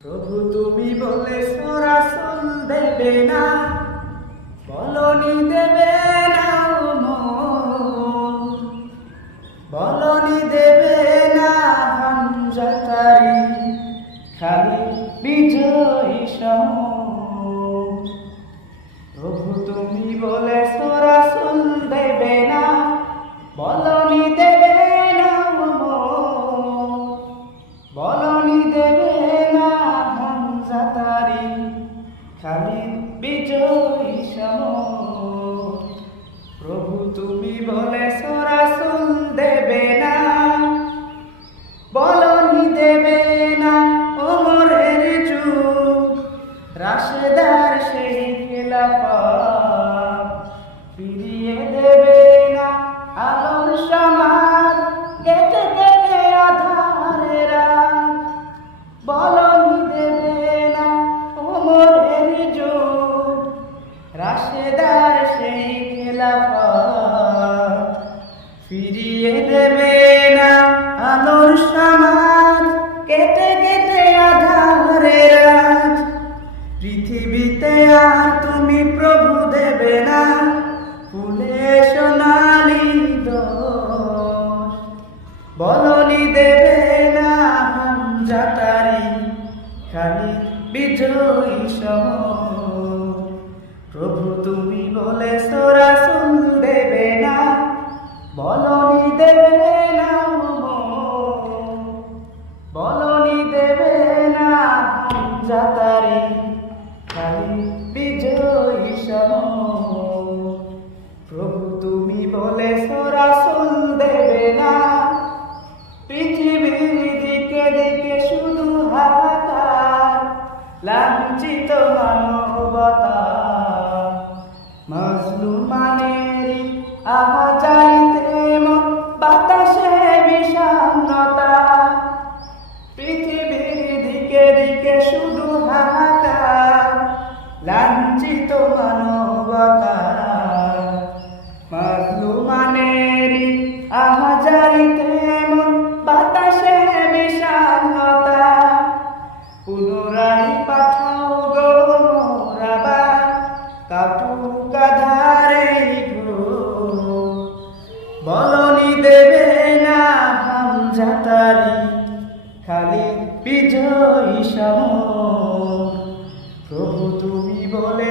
প্রভু তুমি বলেছো রাসূল দেবে না, বলনি দেবে না, বলনি দেবে না হামজা তারি খালি বিজয়ী সম। প্রভু তুমি বলেছো রাসূল দেবে না, বলনি দেবে না, বলনি দেবে না হামজা তারি খালি বিজয়ী সম। প্রভু তুমি বলেছো রাসূল দেবে না, বলনি দেবে না ওমরের যুগ রাশেদার সেই খেলাফত ফিরিয়ে দেবে না আলোর সমাজ কেটে কেটে আধারে রাত। বলনি দেবে না ওমরের যুগ রাশেদার সেই খেলাফত ফিরিয়ে দেবে না আলোর সমাজ কেটে কেটে আধারে রাত। পৃথিবীতে আর তুমি প্রভু দেবে না ফুলে সোনালি দোষ, বলনি দেবে না হামজা তারি খালি বিজয়ী সম। প্রভু তুমি বলেছো রাসূল দেবে না, বলনি দেবে না, বলনি দেবে না হামজা তারি খালি বিজয়ী সম। প্রভু তুমি বলেছো রাসূল দেবে না, পৃথিবীর দিকে দিকে শুধু হাহাকার লাঞ্ছিত মানবতা মাজলুমানেরই আহাজারিতে মন বাতাসে বিষণ্ণতা। পৃথিবীর দিকে দিকে শুধু হাহাকার লাঞ্ছিত মানবতা মাজলুমানেরই আহাজারিতে মন বাতাসে বিষণ্ণতা। পুনরায় পাঠাও গো মোরাবার কাটুক আধারেই ঘোর, বলনি দেবে না হামজা তারি খালি বিজয়ী সম। প্রভু তুমি বলে